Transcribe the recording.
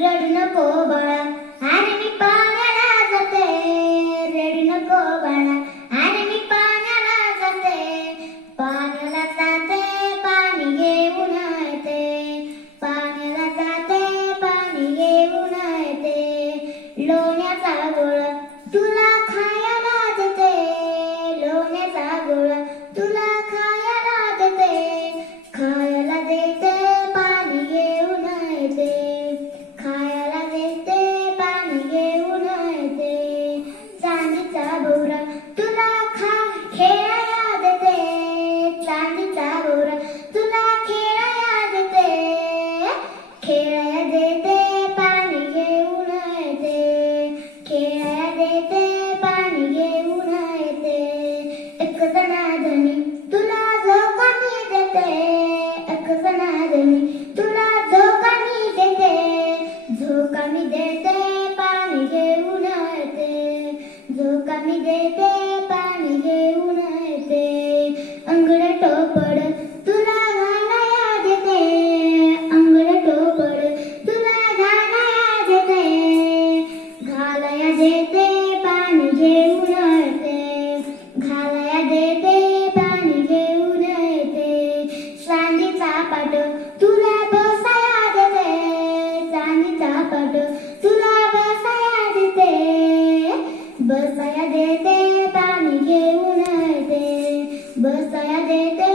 रडू नको बाळा, अरे मी पाण्याला जाते. रडू नको बाळा, अरे मी पाण्याला जाते. पाण्याला जाते, पाणी घेऊन येते. पाण्याला जाते, पाणी घेऊन येते. लोण्याचा गोळा तुला खायला देते. लोण्याचा गोळा तुला खायला देते. खायला देते, पाणी घेऊन येते. खायला देते, पाणी घेऊन येते. चांदीचा भोवरा तुला खेळायला देते. चांदीचा भोवरा तुला खेळायला देते. खेळायला देते, पाणी घेऊन येते. खेळायला देते, पाणी घेऊन येते. एक जनार्दनी तुला जोकामी देते. एक जनार्दनी तुला जोकामी देते. झोकामी देते, पाणी घेऊन येते. झोकामी देते, पाणी घेऊन येते. अंगड टोपड तुला घालाया देते. अंगड टोपड तुला घालाया देते. घालाया देते, पाणी घेऊन येते. घालाया देते, पाणी घेऊन येते. चांदीचा पाट तुला बसाया देते. चांदीचा पाट तुला बसाया देते. बसाया देते, पाणी घेऊन येते. बसाया देते,